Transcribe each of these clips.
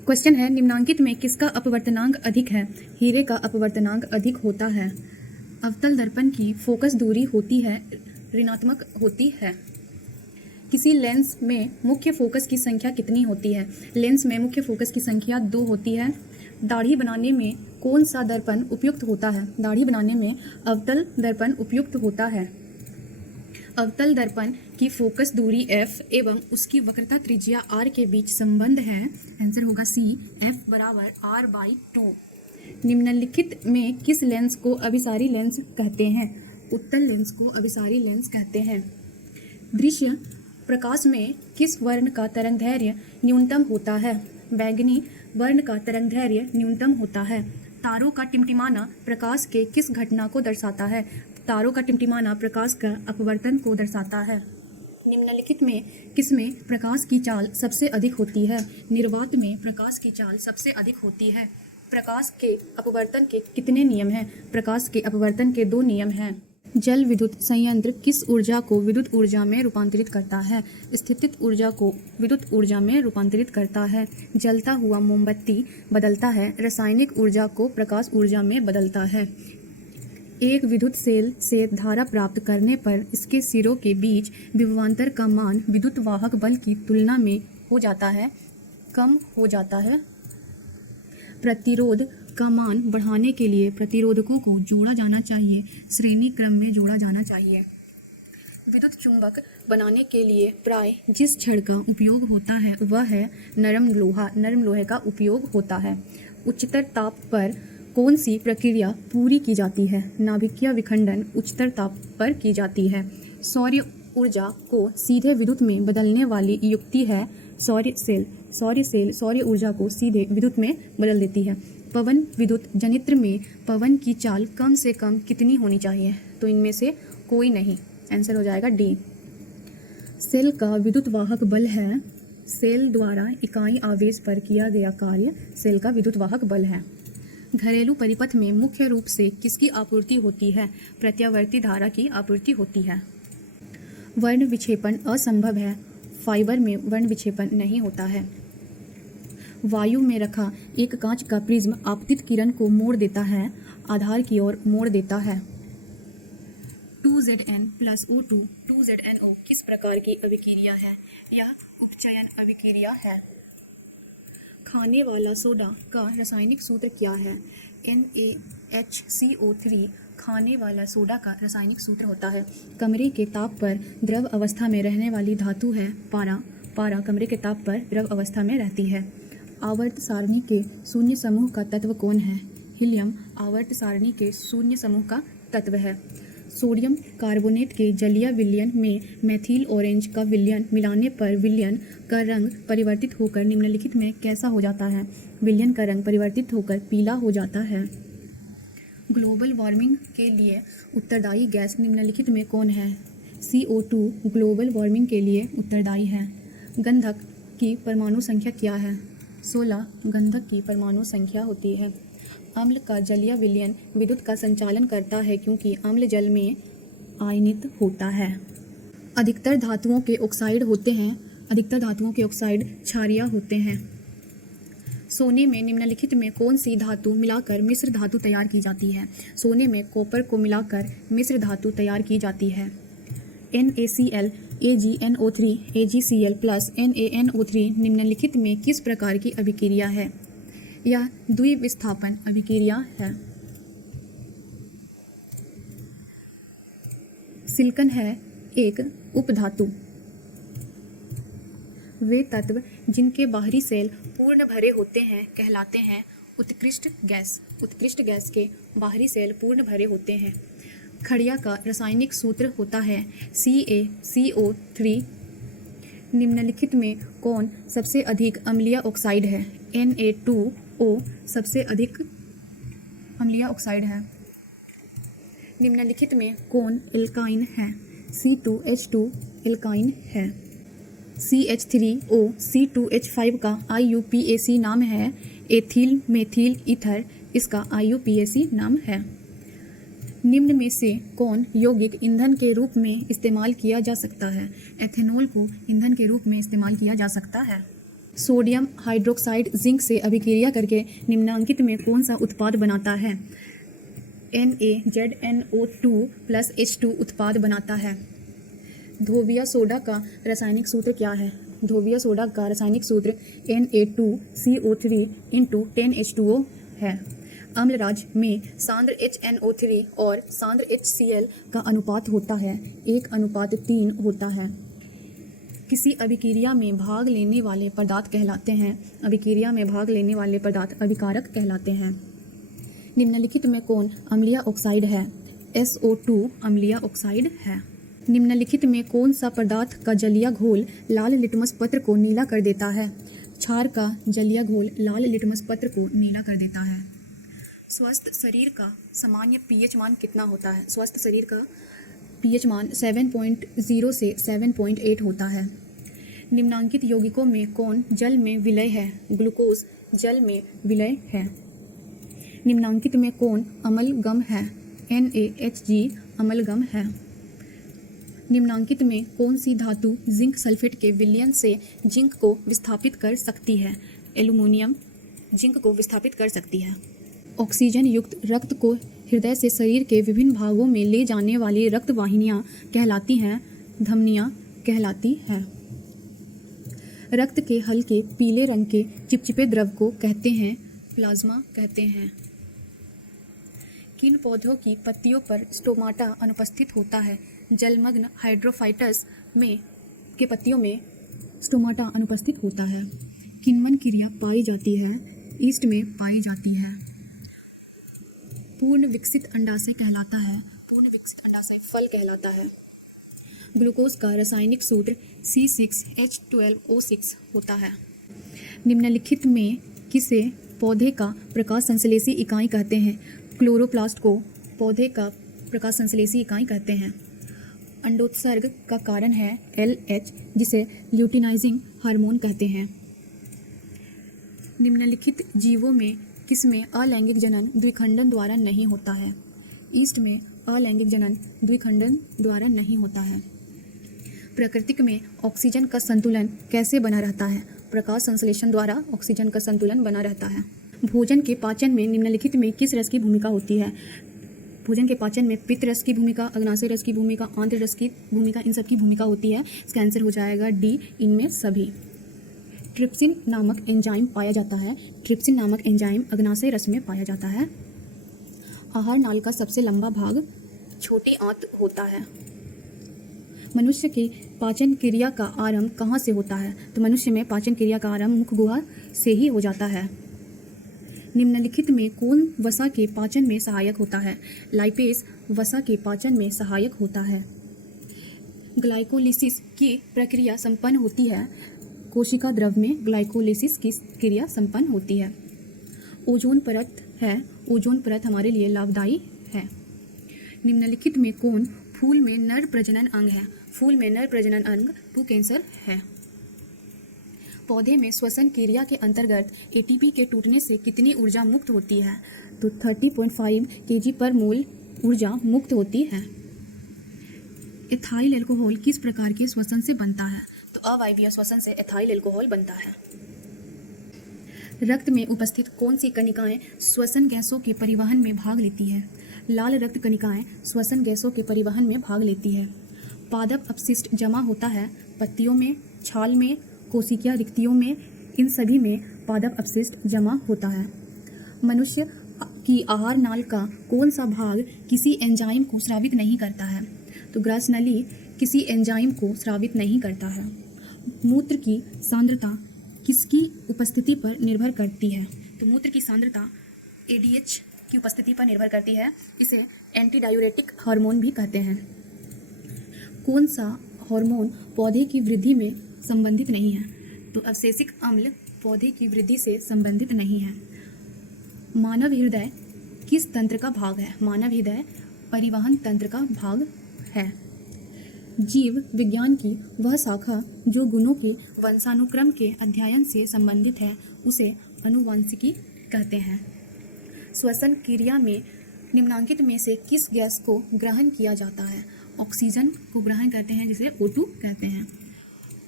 Question है, निम्नांकित में किसका अपवर्तनांक अधिक है? हीरे का अपवर्तनांक अधिक होता है। अवतल दर्पण की फोकस दूरी होती है ऋणात्मक होती है। किसी लेंस में मुख्य फोकस की संख्या कितनी होती है? लेंस में मुख्य फोकस की संख्या 2 होती है। दाढ़ी बनाने में कौन सा दर्पण उपयुक्त होता है? दाढ़ी बनाने में अवतल दर्पण उपयुक्त होता है। अवतल दर्पण की फोकस दूरी f एवं उसकी वक्रता त्रिज्या r के बीच संबंध है। आंसर होगा C, f बराबर r/2। निम्नलिखित में किस लेंस को अभिसारी लेंस कहते हैं? उत्तल लेंस को अभिसारी लेंस कहते हैं। दृश्य प्रकाश में किस वर्ण का तरंगदैर्घ्य न्यूनतम होता है? बैंगनी वर्ण का तरंगदैर्घ्य न्यूनतम होता है। तारों का टिमटिमाना प्रकाश के किस घटना को दर्शाता है? तारों का टिमटिमाना प्रकाश का अपवर्तन को दर्शाता है। निम्नलिखित में किसमें प्रकाश की चाल सबसे अधिक होती है? निर्वात में प्रकाश की चाल सबसे अधिक होती है। प्रकाश के अपवर्तन के कितने नियम हैं? प्रकाश के अपवर्तन के 2 नियम हैं। जल विद्युत संयंत्र किस ऊर्जा को विद्युत ऊर्जा में रूपांतरित करता है? स्थितिज ऊर्जा को विद्युत ऊर्जा में रूपांतरित करता है। जलता हुआ मोमबत्ती बदलता है, रासायनिक ऊर्जा को प्रकाश ऊर्जा में बदलता है। एक विद्युत सेल से धारा प्राप्त करने पर इसके सिरों के बीच विभवांतर का मान विद्युत वाहक बल की तुलना में हो जाता है, कम हो जाता है। प्रतिरोध का मान बढ़ाने के लिए प्रतिरोधकों को जोड़ा जाना चाहिए, श्रेणी क्रम में जोड़ा जाना चाहिए। विद्युत चुंबक बनाने के लिए प्राय जिस छड़ का उपयोग होता है वह है नरम लोहा। नरम लोहे का उपयोग होता है। उच्चतर ताप पर कौन सी प्रक्रिया पूरी की जाती है? नाभिकीय विखंडन उच्चतर ताप पर की जाती है। सौर ऊर्जा को सीधे विद्युत में बदलने वाली युक्ति है सौर सेल। सौर सेल सौर ऊर्जा को सीधे विद्युत में बदल देती है। पवन विद्युत जनित्र में पवन की चाल कम से कम कितनी होनी चाहिए? तो इनमें से कोई नहीं। आंसर हो जाएगा डी। सेल का विद्युत वाहक बल है, सेल द्वारा इकाई आवेश पर किया गया कार्य सेल का विद्युत वाहक बल है। घरेलू परिपथ में मुख्य रूप से किसकी आपूर्ति होती है? प्रत्यावर्ती धारा की आपूर्ति होती है। वर्ण विक्षेपण असंभव है, फाइबर में वर्ण विक्षेपण नहीं होता है। वायु में रखा एक कांच का प्रिज्म आपतित किरण को मोड़ देता है, आधार की ओर मोड़ देता है। 2Zn + O2 2ZnO किस प्रकार की अभिक्रिया है? यह उपचयन अभिक्रिया है। खाने वाला सोडा का रासायनिक सूत्र क्या है? NaHCO3 खाने वाला सोडा का रासायनिक सूत्र होता है। कमरे के ताप पर द्रव अवस्था में रहने वाली धातु है पारा। पारा कमरे के ताप पर द्रव अवस्था में रहती है। आवर्त सारणी के शून्य समूह का तत्व कौन है? हीलियम आवर्त सारणी के शून्य समूह का तत्व है। सोडियम कार्बोनेट के जलीय विलयन में मेथिल ऑरेंज का विलयन मिलाने पर विलयन का रंग परिवर्तित होकर निम्नलिखित में कैसा हो जाता है? विलयन का रंग परिवर्तित होकर पीला हो जाता है। ग्लोबल वार्मिंग के लिए उत्तरदायी गैस निम्नलिखित में कौन है? CO2 ग्लोबल वार्मिंग के लिए उत्तरदायी है। गंधक की परमाणु संख्या क्या है? 16 गंधक की परमाणु संख्या होती है। अम्ल का जलीय विलयन विद्युत का संचालन करता है क्योंकि अम्ल जल में आयनित होता है। अधिकतर धातुओं के ऑक्साइड होते हैं। अधिकतर धातुओं के ऑक्साइड क्षारीय होते हैं। सोने में निम्नलिखित में कौन सी धातु मिलाकर मिश्र धातु तैयार की जाती है? सोने में कॉपर को मिलाकर मिश्र धातु तैयार की जाती है। NaCl AgNO3 AgCl + NaNO3 निम्नलिखित में किस प्रकार की अभिक्रिया है? यह द्विविस्थापन अभिक्रिया है। सिलिकॉन है एक उपधातु। वे तत्व जिनके बाहरी सेल पूर्ण भरे होते हैं कहलाते हैं उत्कृष्ट गैस। उत्कृष्ट गैस के बाहरी सेल पूर्ण भरे होते हैं। खड़िया का रासायनिक सूत्र होता है CaCO3। निम्नलिखित में कौन सबसे अधिक अम्लीय ऑक्साइड है? Na2O सबसे अधिक अम्लीय ऑक्साइड है। निम्नलिखित में कौन एल्काइन है? C2H2 एल्काइन है। CH3O C2H5 का IUPAC नाम है। एथिल मेथिल ईथर इसका IUPAC नाम है। निम्न में से कौन यौगिक ईंधन के रूप में इस्तेमाल किया जा सकता है? एथेनॉल को ईंधन के रूप में इस्तेमाल किया जा सकता है। सोडियम हाइड्रोक्साइड जिंक से अभिक्रिया करके निम्नांकित में कौन सा उत्पाद बनाता है? NaZnO2 प्लस H2 उत्पाद बनाता है। धोबिया सोडा का रासायनिक सूत्र क्या है? धोबिया सोडा का रासायनिक सूत्र Na2CO3 × 10H2O है। अम्लराज में सांद्र HNO3 और सांद्र HCl का अनुपात होता है 1:3 होता है। किसी अभिक्रिया में भाग लेने वाले पदार्थ कहलाते हैं। अभिक्रिया में भाग लेने वाले पदार्थ अभिकारक कहलाते हैं। निम्नलिखित में कौन अम्लीय ऑक्साइड है? SO2 अम्लीय ऑक्साइड है। निम्नलिखित में कौन सा पदार्थ का जलीय घोल लाल लिटमस पत्र को नीला कर देता है? क्षार का जलीय घोल लाल लिटमस पत्र को नीला कर देता है। स्वस्थ शरीर का सामान्य pH मान कितना होता है? स्वस्थ शरीर का pH मान 7.0 से 7.8 होता है। निम्नांकित यौगिकों में कौन जल में विलय है? ग्लूकोज जल में विलय है। निम्नांकित में कौन अम्लगम है? NaHG अम्लगम है। निम्नांकित में कौन सी धातु जिंक सल्फेट के विलयन से जिंक को विस्थापित कर सकती है? एल्यूमीनियम जिंक को विस्थापित कर सकती है। ऑक्सीजन युक्त रक्त को हृदय से शरीर के विभिन्न भागों में ले जाने वाली रक्त वाहिनियाँ कहलाती हैं, धमनियाँ कहलाती हैं। रक्त के हल्के पीले रंग के चिपचिपे द्रव को कहते हैं प्लाज्मा कहते हैं। किन पौधों की पत्तियों पर स्टोमाटा अनुपस्थित होता है? जलमग्न हाइड्रोफाइटस में के पत्तियों में स्टोमाटा अनुपस्थित होता है। किण्वन क्रिया पाई जाती है? ईस्ट में पाई जाती है। पूर्ण विकसित अंडाशय कहलाता है? पूर्ण विकसित अंडाशय फल कहलाता है। ग्लूकोज का रासायनिक सूत्र C6H12O6 होता है। निम्नलिखित में किसे पौधे का प्रकाश संश्लेषी इकाई कहते हैं? क्लोरोप्लास्ट को पौधे का प्रकाश संश्लेषी इकाई कहते हैं। अंडोत्सर्ग का कारण है LH, जिसे ल्यूटिनाइजिंग हार्मोन कहते हैं। निम्नलिखित जीवों में किसमें अलैंगिक जनन द्विखंडन द्वारा नहीं होता है? ईस्ट में अलैंगिक जनन द्विखंडन द्वारा नहीं होता है। प्रकृति में ऑक्सीजन का संतुलन कैसे बना रहता है? प्रकाश संश्लेषण द्वारा ऑक्सीजन का संतुलन बना रहता है। भोजन के पाचन में निम्नलिखित में किस रस की भूमिका होती है? भोजन के पाचन में पित्त रस की भूमिका, अग्नाशय रस की भूमिका, आंत्र रस की भूमिका, इन सब की भूमिका होती है। इसका आंसर हो जाएगा डी, इनमें सभी। ट्रिप्सिन नामक एंजाइम पाया जाता है। ट्रिप्सिन नामक एंजाइम अग्नाशय रस में पाया जाता है। आहार नाल का सबसे लंबा भाग छोटी आंत होता है। मनुष्य की पाचन क्रिया का आरंभ कहाँ से होता है? तो मनुष्य में पाचन क्रिया का आरंभ मुख गुहा से ही हो जाता है। निम्नलिखित में कौन वसा के पाचन में सहायक होता है? लाइपेज वसा के पाचन में सहायक होता है। ग्लाइकोलिसिस की प्रक्रिया संपन्न होती है। कोशिका द्रव में ग्लाइकोलिसिस की क्रिया संपन्न होती है। ओजोन परत है। ओजोन परत हमारे लिए लाभदायी है। निम्नलिखित में कौन फूल में नर प्रजनन अंग है? फूल में नर प्रजनन अंग पुंकेसर है। पौधे में श्वसन क्रिया के अंतर्गत एटीपी के टूटने से कितनी ऊर्जा मुक्त होती है? तो 30.5 kg पर मोल ऊर्जा मुक्त होती है। एथाइल अल्कोहल किस प्रकार के श्वसन से बनता है? तो अवायवीय श्वसन से एथाइल अल्कोहल बनता है। रक्त में उपस्थित कौन सी कणिकाएं श्वसन गैसों के परिवहन में भाग लेती है? लाल रक्त कणिकाएं श्वसन गैसों के परिवहन में भाग लेती है। पादप अपशिष्ट जमा होता है पत्तियों में, छाल में, कोशिकीय रिक्तियों में, इन सभी में पादप अपशिष्ट जमा होता है। मनुष्य की आहार नाल का कौन सा भाग किसी एंजाइम को स्रावित नहीं करता है? तो ग्रास नली किसी एंजाइम को स्रावित नहीं करता है। मूत्र की सांद्रता किसकी उपस्थिति पर निर्भर करती है? तो मूत्र की सांद्रता ADH की उपस्थिति पर निर्भर करती है। इसे एंटीडायूरेटिक हार्मोन भी कहते हैं। कौन सा हार्मोन पौधे की वृद्धि में संबंधित नहीं है? तो अवशेषिक अम्ल पौधे की वृद्धि से संबंधित नहीं है। मानव हृदय किस तंत्र का भाग है? मानव हृदय परिवहन तंत्र का भाग है। जीव विज्ञान की वह शाखा जो गुणों के वंशानुक्रम के अध्ययन से संबंधित है उसे आनुवंशिकी कहते हैं। श्वसन क्रिया में निम्नांकित में से किस गैस को ग्रहण किया जाता है? ऑक्सीजन को ग्रहण करते हैं जिसे O2 कहते हैं।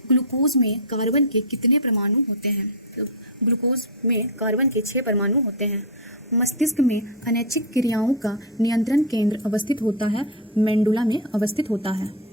ग्लूकोज में कार्बन के कितने परमाणु होते हैं? तो ग्लूकोज में कार्बन के 6 परमाणु होते हैं। मस्तिष्क में अनैच्छिक क्रियाओं का नियंत्रण केंद्र अवस्थित होता है, मेंडुला में अवस्थित होता है।